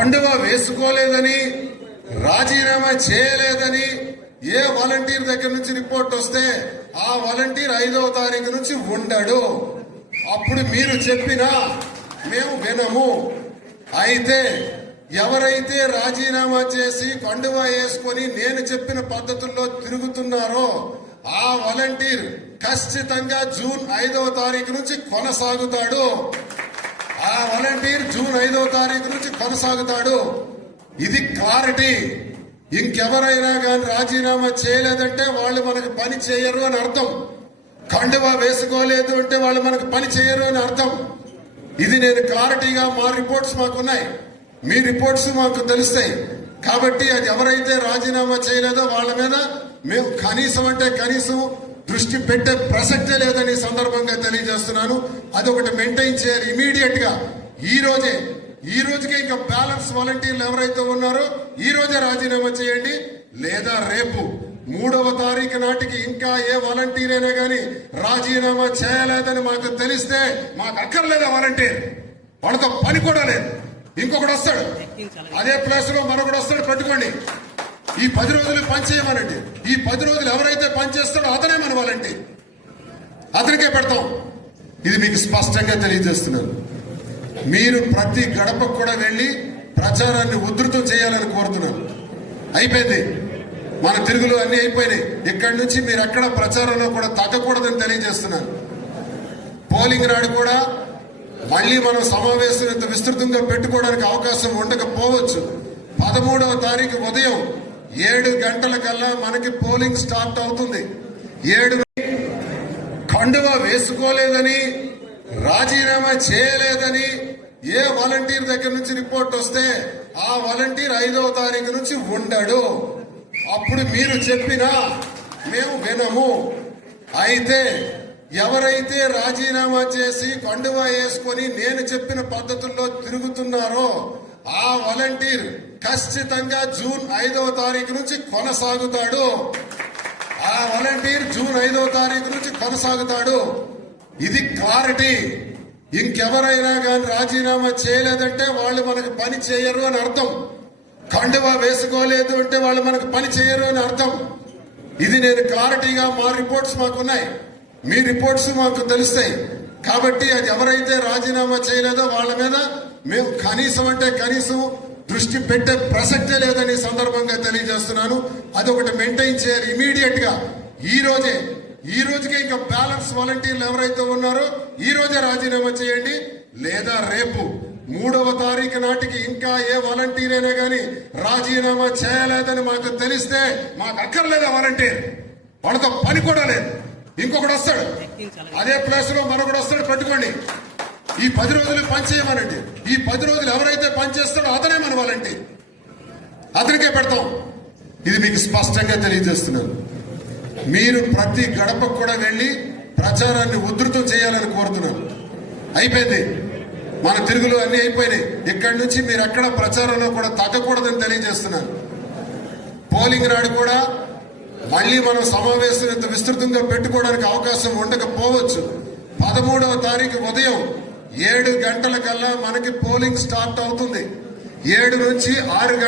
కండువా వేసుకోలేదని, రాజీనామా చేయలేదని ఏ వాలంటీర్ దగ్గర నుంచి రిపోర్ట్ వస్తే ఆ వాలంటీర్ 5వ తారీఖు నుంచి ఉండడు. అప్పుడు మీరు చెప్పినా మేము వినము. అయితే ఎవరైతే రాజీనామా చేసి కండువా వేసుకొని నేను చెప్పిన పద్ధతుల్లో తిరుగుతున్నారో ఆ వాలంటీర్ ఖచ్చితంగా జూన్ 5వ తారీఖు నుంచి కొనసాగుతాడు. ఆ వాలంటీర్ జూన్ 5వ తారీఖు నుంచి కొనసాగుతాడు. ఇది క్లారిటీ. ఇంకెవరైనా కానీ రాజీనామా చేయలేదంటే వాళ్ళు మనకు పని చేయరు అని అర్థం. కండువా వేసుకోలేదు అంటే వాళ్ళు మనకు పని చేయరు అని అర్థం. ఇది నేను క్లారిటీగా మా రిపోర్ట్స్ మాకున్నాయి, మీ రిపోర్ట్స్ మాకు తెలుస్తాయి. కాబట్టి అది ఎవరైతే రాజీనామా చేయలేదో వాళ్ళ మీద మేము కనీసం అంటే కనీసం దృష్టి పెట్టే ప్రసక్తే లేదని సందర్భంగా తెలియజేస్తున్నాను. అదొకటి మెయింటైన్ చేయాలి ఇమీడియట్ గా. ఈ రోజుకే ఇంకా బ్యాలెన్స్ వాలంటీర్లు ఎవరైతే ఉన్నారో ఈ రోజే రాజీనామా చేయండి. లేదా రేపు 3వ తారీఖు నాటికి ఇంకా ఏ వాలంటీర్ అయినా కానీ రాజీనామా చేయలేదని మాకు తెలిస్తే మాకు అక్కర్లేదు వాలంటీర్, వాళ్ళతో పని కూడా లేదు. ఇంకొకటి వస్తాడు, అదే ప్లేస్ లో మరొకటి వస్తాడు, పెట్టుకోండి. ఈ 10 రోజులు పని చేయమనండి. ఈ 10 రోజులు ఎవరైతే పని చేస్తాడో అతనే మన వాలంటీర్, అతనికే పెడతాం. ఇది మీకు స్పష్టంగా తెలియజేస్తున్నాను. మీరు ప్రతి గడపకు కూడా వెళ్లి ప్రచారాన్ని ఉధృతం చేయాలని కోరుతున్నాను. అయిపోయింది, మన తిరుగులు అన్ని అయిపోయినాయి. ఇక్కడి నుంచి మీరు ఎక్కడ ప్రచారంలో కూడా తగ్గకూడదని తెలియజేస్తున్నాను. పోలింగ్ నాడు కూడా మళ్లీ మనం సమావేశం ఇంత విస్తృతంగా పెట్టుకోవడానికి అవకాశం ఉండకపోవచ్చు. 13వ తారీఖు ఉదయం 7 గంటలకల్లా మనకి పోలింగ్ స్టార్ట్ అవుతుంది. 7 కండువా వేసుకోలేదని, రాజీనామా చేయలేదని ఏ వాలంటీర్ దగ్గర నుంచి రిపోర్ట్ వస్తే ఆ వాలంటీర్ 5వ తారీఖు నుంచి ఉండడు. అప్పుడు మీరు చెప్పినా మేము వినము. అయితే ఎవరైతే రాజీనామా చేసి కండువా వేసుకొని నేను చెప్పిన పద్ధతుల్లో తిరుగుతున్నారో ఆ వాలంటీర్ ఖచ్చితంగా జూన్ 5వ తారీఖు నుంచి కొనసాగుతాడు. ఆ వాలంటీర్ జూన్ 5వ తారీఖు నుంచి కొనసాగుతాడు. ఇది క్లారిటీ. ఇంకెవరైనా కానీ రాజీనామా చేయలేదంటే వాళ్ళు మనకు పని చేయరు అని అర్థం. కండువా వేసుకోలేదు అంటే వాళ్ళు మనకు పని చేయరు అని అర్థం. ఇది నేను క్లారిటీగా మా రిపోర్ట్స్ మాకున్నాయి, మీ రిపోర్ట్స్ మాకు తెలుస్తాయి. కాబట్టి అది ఎవరైతే రాజీనామా చేయలేదో వాళ్ళ మీద మేము కనీసం అంటే కనీసం దృష్టి పెట్టే ప్రసక్తే లేదని సందర్భంగా తెలియజేస్తున్నాను. అదొకటి మెయింటైన్ చేయాలి ఇమీడియట్ గా. ఈ రోజుకే ఇంకా బ్యాలెన్స్ వాలంటీర్లు ఎవరైతే ఉన్నారో ఈ రోజే రాజీనామా చేయండి. లేదా రేపు 3వ తారీఖు నాటికి ఇంకా ఏ వాలంటీర్ అయినా కానీ రాజీనామా చేయలేదని మాకు తెలిస్తే మాకు అక్కర్లేదు వాలంటీర్, వాళ్ళతో పని కూడా లేదు. ఇంకొకటి వస్తాడు, అదే ప్లేస్ లో మరొకటి వస్తాడు, పెట్టుకోండి. ఈ 10 రోజులు పని చేయమనండి. ఈ 10 రోజులు ఎవరైతే పని చేస్తాడో అతనే మన వాలంటీర్, అతనికే పెడతాం. ఇది మీకు స్పష్టంగా తెలియజేస్తున్నాను. మీరు ప్రతి గడపకు కూడా వెళ్లి ప్రచారాన్ని ఉధృతం చేయాలని కోరుతున్నాను. అయిపోయింది, మన తిరుగులు అన్ని అయిపోయినాయి. ఇక్కడి నుంచి మీరు ఎక్కడ ప్రచారంలో కూడా తగ్గకూడదని తెలియజేస్తున్నాను. పోలింగ్ నాడు కూడా మళ్లీ మనం సమావేశం ఇంత విస్తృతంగా పెట్టుకోవడానికి అవకాశం ఉండకపోవచ్చు. 13వ తారీఖు ఉదయం 7 గంటలకల్లా మనకి పోలింగ్ స్టార్ట్ అవుతుంది. 7 నుంచి 6